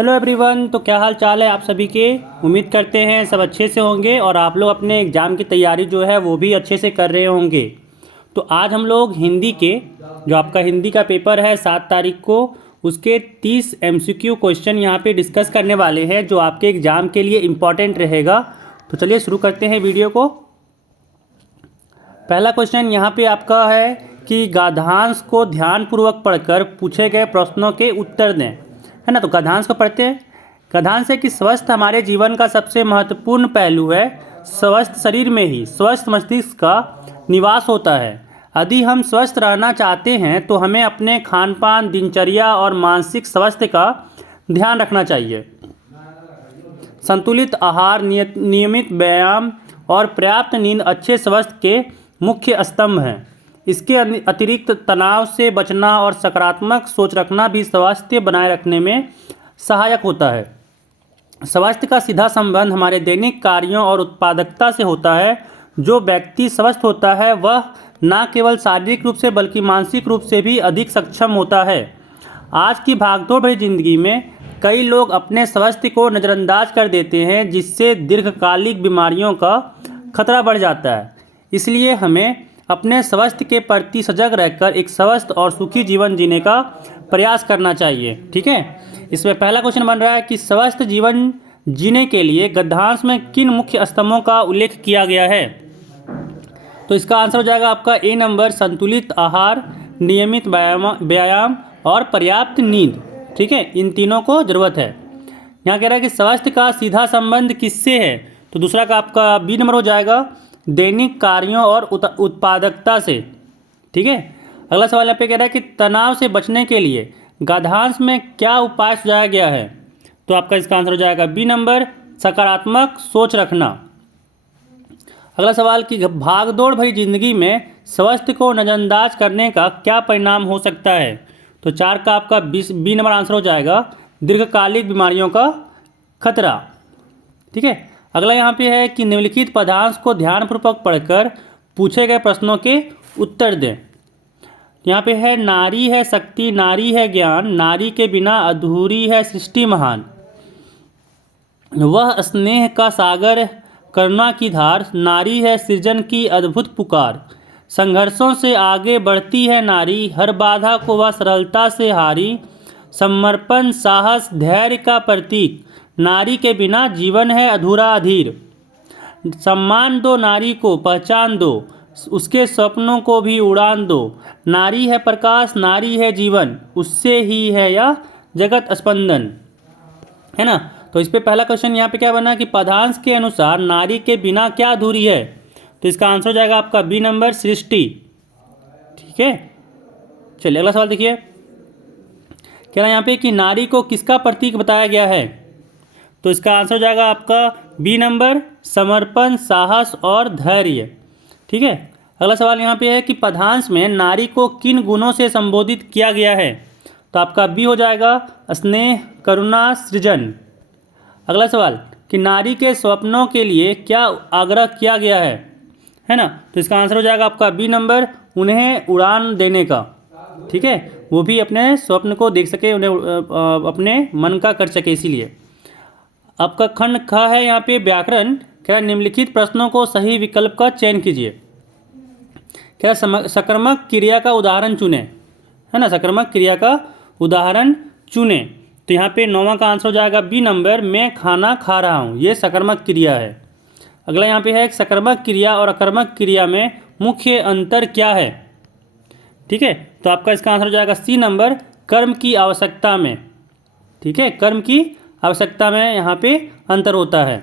Hello everyone, तो क्या हाल चाल है आप सभी के। उम्मीद करते हैं सब अच्छे से होंगे और आप लोग अपने एग्ज़ाम की तैयारी जो है वो भी अच्छे से कर रहे होंगे। तो आज हम लोग हिंदी के जो आपका हिंदी का पेपर है 7 तारीख को, उसके 30 MCQ क्वेश्चन यहाँ पे डिस्कस करने वाले हैं जो आपके एग्ज़ाम के लिए इम्पॉर्टेंट रहेगा। तो चलिए शुरू करते हैं वीडियो को। पहला क्वेश्चन यहाँ पे आपका है कि गद्यांश को ध्यानपूर्वक पढ़कर पूछे गए प्रश्नों के उत्तर दें, है ना। तो गद्यांश को पढ़ते हैं। गद्यांश है कि स्वस्थ हमारे जीवन का सबसे महत्वपूर्ण पहलू है। स्वस्थ शरीर में ही स्वस्थ मस्तिष्क का निवास होता है। यदि हम स्वस्थ रहना चाहते हैं तो हमें अपने खान पान, दिनचर्या और मानसिक स्वास्थ्य का ध्यान रखना चाहिए। संतुलित आहार, नियमित व्यायाम और पर्याप्त नींद अच्छे स्वास्थ्य के मुख्य स्तंभ हैं। इसके अतिरिक्त तनाव से बचना और सकारात्मक सोच रखना भी स्वास्थ्य बनाए रखने में सहायक होता है। स्वास्थ्य का सीधा संबंध हमारे दैनिक कार्यों और उत्पादकता से होता है। जो व्यक्ति स्वस्थ होता है वह न केवल शारीरिक रूप से बल्कि मानसिक रूप से भी अधिक सक्षम होता है। आज की भागदौड़ भरी जिंदगी में कई लोग अपने स्वास्थ्य को नज़रअंदाज कर देते हैं, जिससे दीर्घकालिक बीमारियों का खतरा बढ़ जाता है। इसलिए हमें अपने स्वास्थ्य के प्रति सजग रहकर एक स्वस्थ और सुखी जीवन जीने का प्रयास करना चाहिए। ठीक है, इसमें पहला क्वेश्चन बन रहा है कि स्वस्थ जीवन जीने के लिए गद्यांश में किन मुख्य स्तंभों का उल्लेख किया गया है। तो इसका आंसर हो जाएगा आपका ए नंबर, संतुलित आहार, नियमित व्यायाम और पर्याप्त नींद। ठीक है, इन तीनों को जरूरत है। यहाँ कह रहा है कि स्वास्थ्य का सीधा संबंध किससे है, तो दूसरा का आपका बी नंबर हो जाएगा, दैनिक कार्यों और उत्पादकता से। ठीक है, अगला सवाल यहाँ पे कह रहा है कि तनाव से बचने के लिए गद्यांश में क्या उपाय सुझाया गया है। तो आपका इसका आंसर हो जाएगा बी नंबर, सकारात्मक सोच रखना। अगला सवाल कि भागदौड़ भरी जिंदगी में स्वास्थ्य को नज़रअंदाज करने का क्या परिणाम हो सकता है। तो 4 का आपका बी नंबर आंसर हो जाएगा, दीर्घकालिक बीमारियों का खतरा। ठीक है, अगला यहाँ पे है कि निम्नलिखित पदांश को ध्यानपूर्वक पढ़कर पूछे गए प्रश्नों के उत्तर दें। यहाँ पे है नारी है शक्ति, नारी है ज्ञान, नारी के बिना अधूरी है सृष्टि महान। वह स्नेह का सागर, करुणा की धार, नारी है सृजन की अद्भुत पुकार। संघर्षों से आगे बढ़ती है नारी, हर बाधा को वह सरलता से हारी। समर्पण, साहस, धैर्य का प्रतीक, नारी के बिना जीवन है अधूरा अधीर। सम्मान दो नारी को, पहचान दो, उसके सपनों को भी उड़ान दो। नारी है प्रकाश, नारी है जीवन, उससे ही है यह जगत स्पंदन, है ना। तो इस पे पहला क्वेश्चन यहाँ पे क्या बना कि पदांश के अनुसार नारी के बिना क्या अधूरी है। तो इसका आंसर हो जाएगा आपका बी नंबर, सृष्टि। ठीक है, चलिए अगला सवाल देखिए। कह रहा है यहाँ पे कि नारी को किसका प्रतीक बताया गया है। तो इसका आंसर हो जाएगा आपका बी नंबर, समर्पण, साहस और धैर्य। ठीक है, अगला सवाल यहाँ पे है कि पदांश में नारी को किन गुणों से संबोधित किया गया है। तो आपका बी हो जाएगा, स्नेह, करुणा, सृजन। अगला सवाल कि नारी के स्वप्नों के लिए क्या आग्रह किया गया है ना। तो इसका आंसर हो जाएगा आपका बी नंबर, उन्हें उड़ान देने का। ठीक है, वो भी अपने स्वप्न को देख सके, उन्हें अपने मन का कर सके, इसीलिए। आपका खंड ख है यहाँ पे व्याकरण। क्या निम्नलिखित प्रश्नों को सही विकल्प का चयन कीजिए। क्या सकर्मक क्रिया का उदाहरण चुने, है ना, सकर्मक क्रिया का उदाहरण चुने। तो यहाँ पे 9वां का आंसर हो जाएगा बी नंबर, मैं खाना खा रहा हूँ, ये सकर्मक क्रिया है। अगला यहाँ पे है सकर्मक क्रिया और अकर्मक क्रिया में मुख्य अंतर क्या है। ठीक है, तो आपका इसका आंसर हो जाएगा सी नंबर, कर्म की आवश्यकता में। ठीक है, कर्म की आवश्यकता में यहाँ पे अंतर होता है।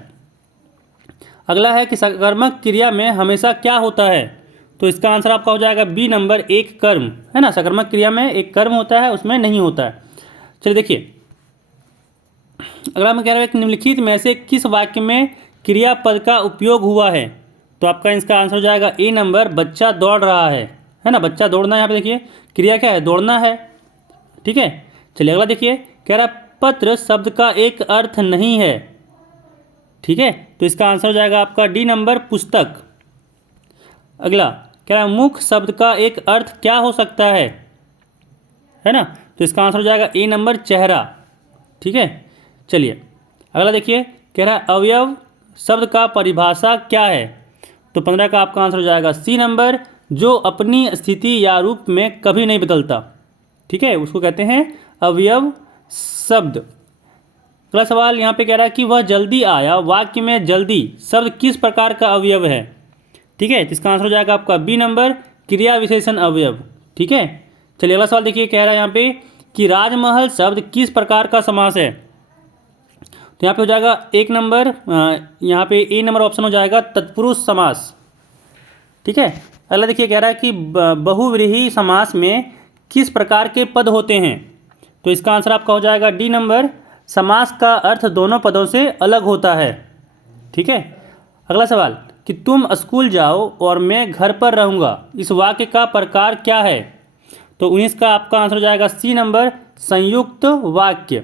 अगला है कि सकर्मक क्रिया में हमेशा क्या होता है। तो इसका आंसर आपका हो जाएगा बी नंबर, एक कर्म, है ना। सकर्मक क्रिया में एक कर्म होता है, उसमें नहीं होता है। चलिए देखिए, अगला मैं कह रहा हूँ कि निम्नलिखित में से किस वाक्य में क्रियापद का उपयोग हुआ है। तो आपका इसका आंसर हो जाएगा ए नंबर, बच्चा दौड़ रहा है ना। बच्चा दौड़ना, यहाँ पे देखिए क्रिया क्या है, दौड़ना है। ठीक है, चलिए अगला देखिए, कह रहा पत्र शब्द का एक अर्थ नहीं है। ठीक है, तो इसका आंसर हो जाएगा आपका डी नंबर, पुस्तक। अगला कह रहा मुख शब्द का एक अर्थ क्या हो सकता है ना। तो इसका आंसर हो जाएगा ए नंबर, चेहरा। ठीक है, चलिए अगला देखिए, कह रहा है अवयव शब्द का परिभाषा क्या है। तो 15 का आपका आंसर हो जाएगा सी नंबर, जो अपनी स्थिति या रूप में कभी नहीं बदलता। ठीक है, उसको कहते हैं अवयव शब्द। अगला सवाल यहाँ पे कह रहा है कि वह जल्दी आया, वाक्य में जल्दी शब्द किस प्रकार का अवयव है। ठीक है, इसका आंसर हो जाएगा आपका बी नंबर, क्रिया विशेषण अवयव। ठीक है, चलिए अगला सवाल देखिए, कह रहा है यहाँ पे कि राजमहल शब्द किस प्रकार का समास है। तो यहाँ पे हो जाएगा एक नंबर, यहाँ पे ए नंबर ऑप्शन हो जाएगा तत्पुरुष समास। ठीक है, अगला देखिए, कह रहा है कि बहुव्रीहि समास में किस प्रकार के पद होते हैं। तो इसका आंसर आपका हो जाएगा डी नंबर, समास का अर्थ दोनों पदों से अलग होता है। ठीक है, अगला सवाल कि तुम स्कूल जाओ और मैं घर पर रहूँगा, इस वाक्य का प्रकार क्या है। तो 19 का आपका आंसर हो जाएगा सी नंबर, संयुक्त वाक्य।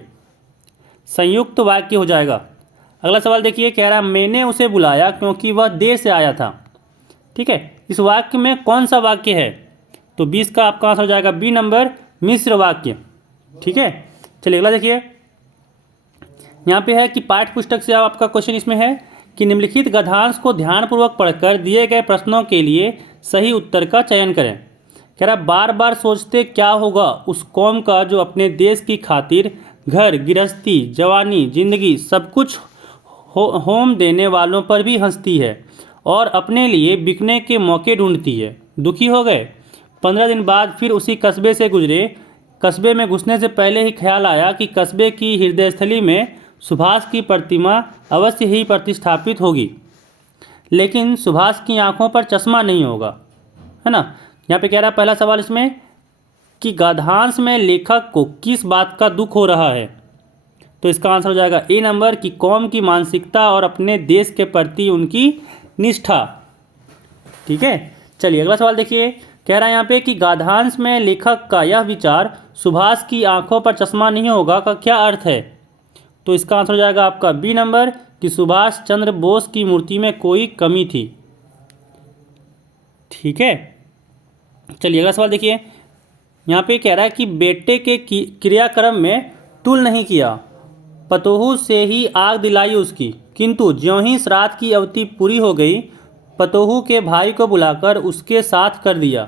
संयुक्त वाक्य हो जाएगा। अगला सवाल देखिए, कह रहा है मैंने उसे बुलाया क्योंकि वह देर से आया था। ठीक है, इस वाक्य में कौन सा वाक्य है। तो 20 का आपका आंसर हो जाएगा बी नंबर, मिश्र वाक्य। ठीक है, चलिए अगला देखिए, यहाँ पे है कि पाठ्य पुस्तक से आपका क्वेश्चन इसमें है कि निम्नलिखित गद्यांश को ध्यानपूर्वक पढ़कर दिए गए प्रश्नों के लिए सही उत्तर का चयन करें। कह रहा है बार बार सोचते क्या होगा उस कौम का जो अपने देश की खातिर घर गृहस्थी जवानी जिंदगी सब कुछ होम देने वालों पर भी हंसती है और अपने लिए बिकने के मौके ढूंढती है। दुखी हो गए। 15 दिन बाद फिर उसी कस्बे से गुजरे। कस्बे में घुसने से पहले ही ख्याल आया कि कस्बे की हृदयस्थली में सुभाष की प्रतिमा अवश्य ही प्रतिष्ठापित होगी, लेकिन सुभाष की आंखों पर चश्मा नहीं होगा, है ना। यहाँ पे कह रहा है पहला सवाल इसमें कि गद्यांश में लेखक को किस बात का दुख हो रहा है। तो इसका आंसर हो जाएगा ए नंबर कि कौम की मानसिकता और अपने देश के प्रति उनकी निष्ठा। ठीक है, चलिए अगला सवाल देखिए, कह रहा है यहाँ पे कि गद्यांश में लेखक का यह विचार सुभाष की आंखों पर चश्मा नहीं होगा का क्या अर्थ है। तो इसका आंसर हो जाएगा आपका बी नंबर कि सुभाष चंद्र बोस की मूर्ति में कोई कमी थी। ठीक है, चलिए अगला सवाल देखिए, यहाँ पे कह रहा है कि बेटे के क्रियाक्रम में तुल नहीं किया, पतोहू से ही आग दिलाई उसकी, किंतु ज्यों ही श्राद्ध की अवधि पूरी हो गई पतोहू के भाई को बुलाकर उसके साथ कर दिया,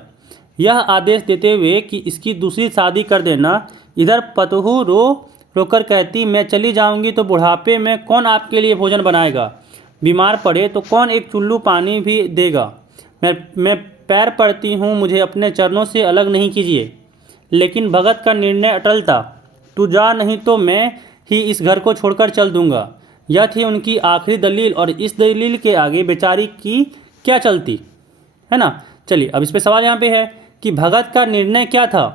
यह आदेश देते हुए कि इसकी दूसरी शादी कर देना। इधर पतोहू रो रोकर कहती मैं चली जाऊंगी तो बुढ़ापे में कौन आपके लिए भोजन बनाएगा, बीमार पड़े तो कौन एक चुल्लू पानी भी देगा। मैं पैर पड़ती हूँ, मुझे अपने चरणों से अलग नहीं कीजिए। लेकिन भगत का निर्णय अटल था, तू जा नहीं तो मैं ही इस घर को छोड़कर चल दूंगा। यह थी उनकी आखिरी दलील और इस दलील के आगे बेचारी की क्या चलती, है ना। चलिए अब इस पे सवाल यहाँ पे है कि भगत का निर्णय क्या था,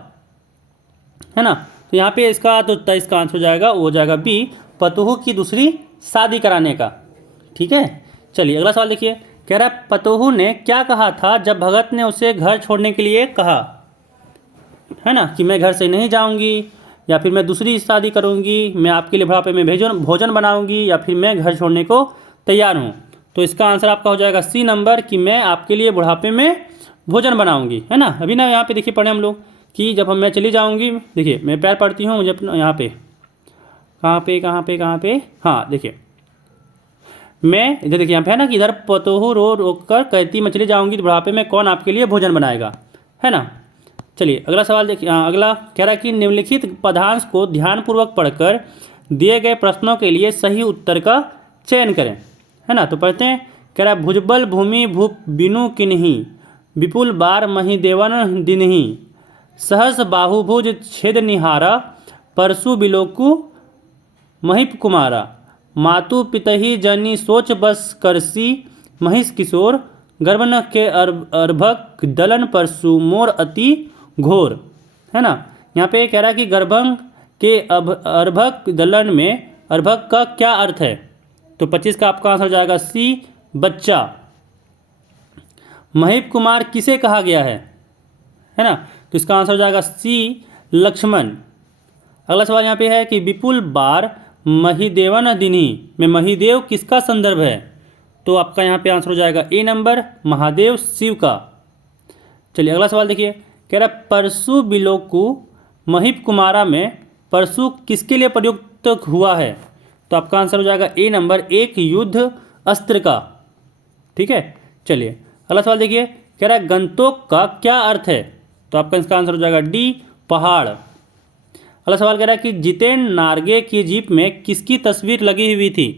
है ना। तो यहाँ पे इसका आंसर हो जाएगा, वो हो जाएगा बी, पतोहू की दूसरी शादी कराने का। ठीक है, चलिए अगला सवाल देखिए, कह रहा है पतोहू ने क्या कहा था जब भगत ने उसे घर छोड़ने के लिए कहा, है ना, कि मैं घर से नहीं जाऊंगी या फिर मैं दूसरी शादी करूंगी, मैं आपके लिए बुढ़ापे में भोजन बनाऊंगी या फिर मैं घर छोड़ने को तैयार हूं। तो इसका आंसर आपका हो जाएगा सी नंबर कि मैं आपके लिए बुढ़ापे में भोजन बनाऊंगी, है ना। अभी ना यहाँ पे देखिए पढ़े हम लोग कि जब मैं चली जाऊंगी, देखिए मैं पैर पड़ती हूँ, मुझे अपना यहाँ पे कहाँ पे हाँ देखिए मैं इधर देखिए यहाँ पे है ना कि इधर पतोहू रो रोक कर कहती मैं चली जाऊंगी तो बुढ़ापे में कौन आपके लिए भोजन बनाएगा, है ना। चलिए अगला सवाल देखिए, अगला कह रहा है कि निम्नलिखित पदांश को ध्यानपूर्वक पढ़कर दिए गए प्रश्नों के लिए सही उत्तर का चयन करें, है ना। तो पढ़ते हैं, कह रहा है भुजबल भूमि भूप बिनु किन्हीं, विपुल बार महिदेवन दिनहि, सहस बाहुभुज छेद निहारा, परशु बिलोकु महिप कुमारा, मातु पितहि जनी सोच बस करसी, महिष किशोर गर्भन के अर्भक दलन परशु मोर अति घोर, है ना। यहाँ पे कह रहा है कि गर्भंग के अर्भक दलन में अर्भक का क्या अर्थ है। तो 25 का आपका आंसर हो जाएगा सी, बच्चा। महिप कुमार किसे कहा गया है ना। तो इसका आंसर हो जाएगा सी, लक्ष्मण। अगला सवाल यहाँ पे है कि विपुल बार महिदेवन दिनी में महिदेव किसका संदर्भ है। तो आपका यहाँ पे आंसर हो जाएगा ए नंबर, महादेव शिव का। चलिए अगला सवाल देखिए, कह रहा है परशु बिलोकु महिप कुमारा में परशु किसके लिए प्रयुक्त हुआ है। तो आपका आंसर हो जाएगा ए नंबर, एक युद्ध अस्त्र का। ठीक है, चलिए अगला सवाल देखिए, कह रहा है गंतोक का क्या अर्थ है? तो आपका इसका आंसर हो जाएगा डी, पहाड़। अगला सवाल कह रहा है कि जितेन नार्गे की जीप में किसकी तस्वीर लगी हुई थी?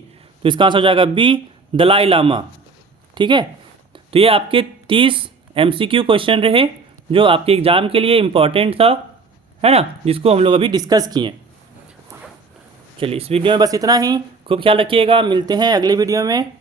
तो इसका आंसर हो जाएगा बी, दलाई लामा। ठीक है, तो ये आपके 30 MCQ क्वेश्चन रहे जो आपके एग्जाम के लिए इम्पॉर्टेंट था, है ना, जिसको हम लोग अभी डिस्कस किए। चलिए इस वीडियो में बस इतना ही, खूब ख्याल रखिएगा, मिलते हैं अगले वीडियो में।